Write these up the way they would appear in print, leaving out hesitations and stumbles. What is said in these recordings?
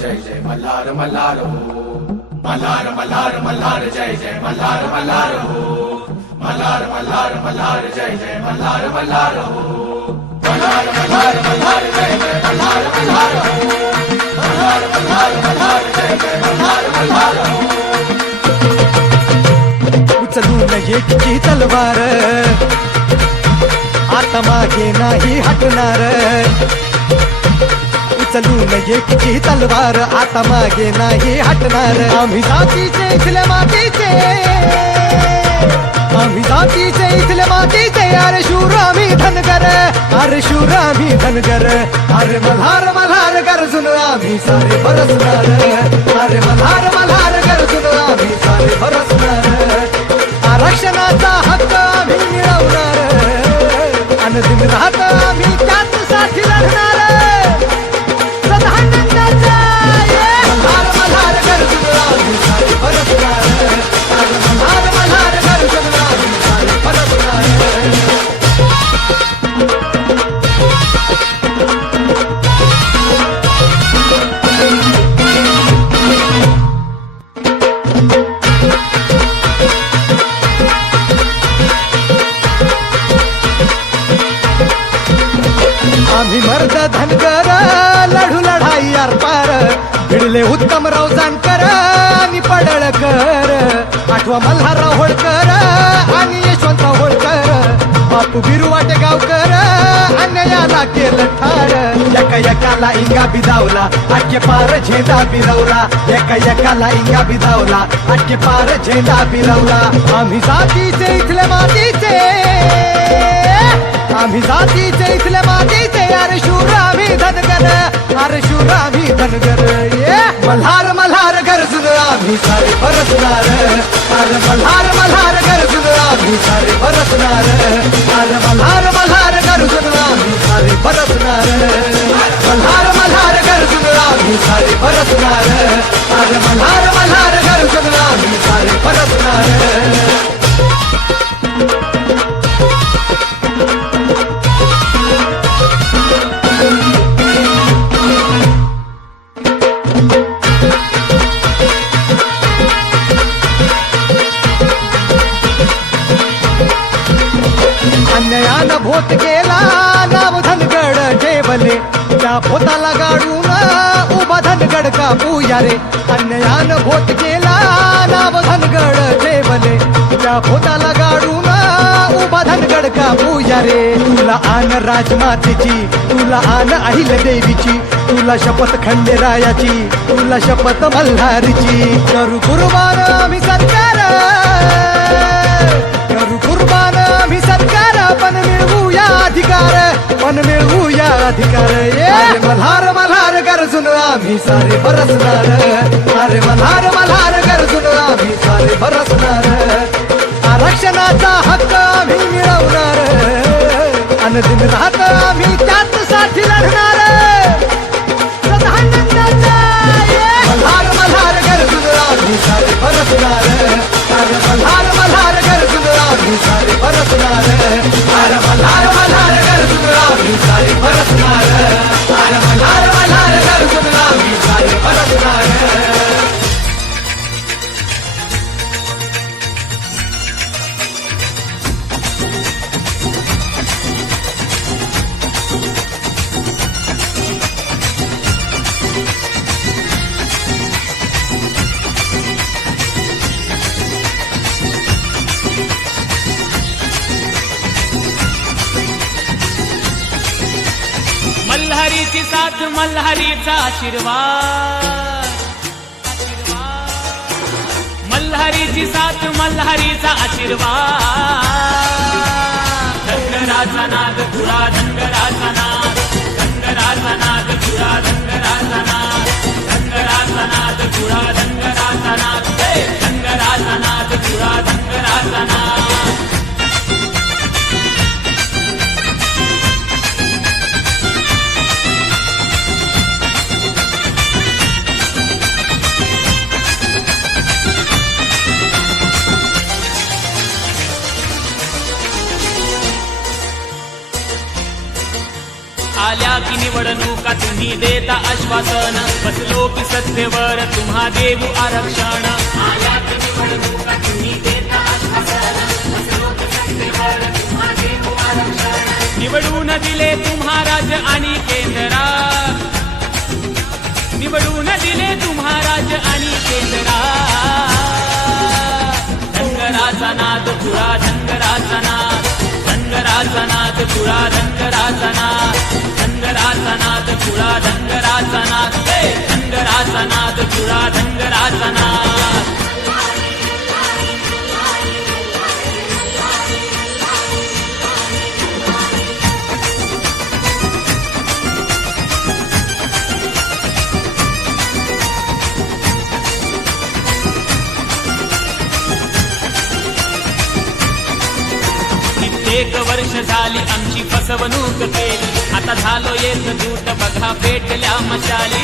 जय जय मल्हार मल्हार हो मल्हार मल्हार मल्हार जय जय मल्हार मल्हार हो मल्हार मल्हार मल्हार जय जय मल्हार मल्हार हो मल्हार मल्हार मल्हार जय जय मल्हार मल्हार हो मल्हार मल्हार मल्हार जय जय मल्हार मल्हार हो उचलून एकची तलवार आता मागे नाही हटणार उचलून एकची तलवार आता मागे नाही हटणार आम्ही जातीचे इथल्या मातीचे आम्ही जातीचे इथल्या मातीचे अरे शूर आम्ही धनगर अरे शूर आम्ही धनगर अरे मल्हार मल्हार गरजून आम्ही सारे बरसणार अरे मल्हार मल्हार गरजून आम्ही सारे बरसणार आरक्षणाचा हक्क आम्ही मिळवणार आणि दिन राहत आम्ही त्यासाठी लढणार प्रधानमंत्र्याचा मल्हार मल्हार गरजून आम्ही सारे बरसणार मल्हार मल्हार गरजून आम्ही सारे बरसणार आम्ही मर्द धनगर लढू लढाई आरपार भिडले उत्तमराव जानकर आणि पडळकर आठवा मल्हारराव होळकर आणि यशवंतराव होळकर बापू बिरू वाटेगावकर अन्यायाला केलं ठार एका एकाला इंगा बिदावला आटके पार झेंडा बिरवला एका एकाला इंगा बिदावला आटके पार झेंडा बिरवला आम्ही जातीचे इथल्या मातीचे आम्ही जातीचे इथल्या मातीचे अरे शूर आम्ही धनगर अरे शूर आम्ही धनगर मल्हार मल्हार गरजून आम्ही सारे बरसणार अरे मल्हार मल्हार गरजून आम्ही सारे बरसणार अरे मल्हार मल्हार गरजून आम्ही सारे बरसणार मल्हार मल्हार गरजून आम्ही सारे बरसणार अरे मल्हार मल्हार गरजून आम्ही सारे बरसणार अन्यायानं भोत गेला नाव धनगड ठेवले त्या भोताला गाडून उभा धनगड का रे अन्यायानं भोत गेला नाव धनगड ठेवले त्या भोताला गाडून उभा धनगड का रे तुला आन राजमातेची तुला आन अहिल देवीची तुला शपथ खंडेरायाची तुला शपथ मल्हारीची करू कुर्बान आम्ही सरकार करू कुर्बान आम्ही सरकार पण मिळवूया अधिकार पण मिळवूया अधिकार मल्हार मल्हार गरजून आम्ही सारे बरसणार अरे मल्हार मल्हार गरजून आम्ही सारे बरसणार आरक्षणाचा हक्क आम्ही मिळवणार आणि दिन राहत आम्ही त्यासाठी लढणार प्रधानमंत्र्याचा मल्हार मल्हार गरजून आम्ही सारे बरसणार अरे मल्हार मल्हार गरजून आम्ही सारे बरसणार अरे मल्हार मल्हार गरजून आम्ही सारे बरसणार अरे मल्हार मल्हार गरजून आम्ही सारे बरसणार मल्हारीची साथ मल्हारीचा आशीर्वाद मल्हारीची साथ मल्हारीचा आशीर्वाद धनगराचा नाद धुरा धनगराचा नाद धनगराचा नाद धुरा धनगराचा नाद धनगराचा नाद धुरा धनगराचा नाद धनगराचा नाद धुरा धनगराचा नाद आल्या की निवडणुका तुम्ही देता आश्वासन बसलो की संस्थेवर तुम्हा देऊ आरक्षण आयात निवडणुका तुम्ही देता आश्वासन लोकसंख्येवर तुम्हा देऊ आरक्षण निवडून दिले तुम्हा राज्य आणि केंद्रात निवडून दिले तुम्हा राज्य आणि केंद्रात धनगराचा नाद पुरा धनगराचा नाद धनगराचा नाद पुरा धनगराचा नाद धनगराचा नाद पुरा धनगराचा नाद धनगराचा नाद पुरा धनगराचा नाद एक वर्ष झाली आमची फसवणूक केली आता झालो एक दूत बघा पेटल्या मशाली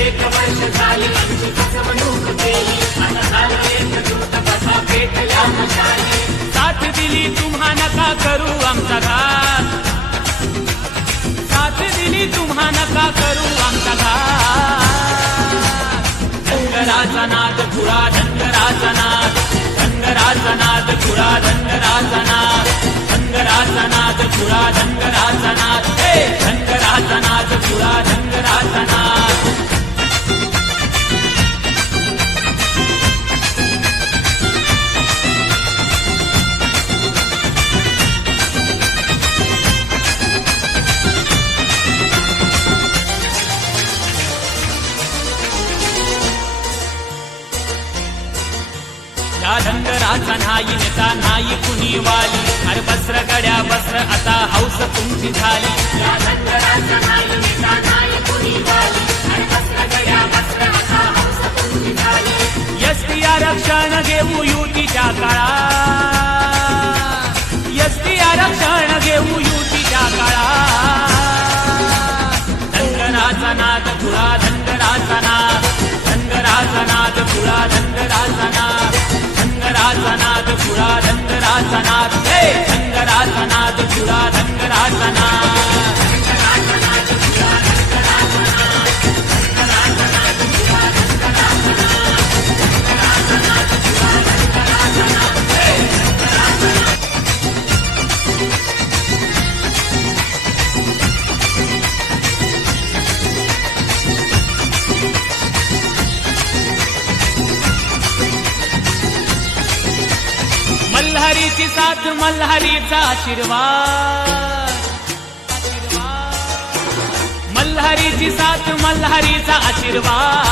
एक वर्ष झाली आमची फसवणूक केली आता झालो एक दूत बघा पेटल्या मशाली साथ दिली तुम्हा नका करू आमचा घात साथ दिली तुम्हा नका करू आमचा घात धनगराचा नाद पुरा धनगराचा नाद धनगराचा नाद पुरा धनगराचा नाद धनगराचा नाद पुरा धनगराचा नाद धनगराचा नाद पुरा धनगराचा नाद या धनगराचा नाही नेता नाही कुणी वाली अरे बस्र गड्या बस्र आता हौस तुमची झाली या धनगराचा नाही नेता नाही कुणी वाली अरे बस्र गड्या बस्र आता हौस तुमची झाली एसटी आरक्षण घेऊ युतीच्या काळात एसटी आरक्षण घेऊ युतीच्या काळात धनगराचा नाद पुरा धनगराचा नाद धनगराचा नाद पुरा धनगराचा नाद धनगराचा नाद पुरा धनगराचा नाद धनगराचा नाद पुरा धनगराचा नाद धनगराचा नाद पुरा धनगराचा नाद धनगराचा नाद पुरा धनगराचा नाद धनगराचा नाद पुरा धनगराचा नाद धनगराचा नाद मल्हारीची साथ मल्हारीचा आशीर्वाद मल्हारीची साथ मल्हारीचा आशीर्वाद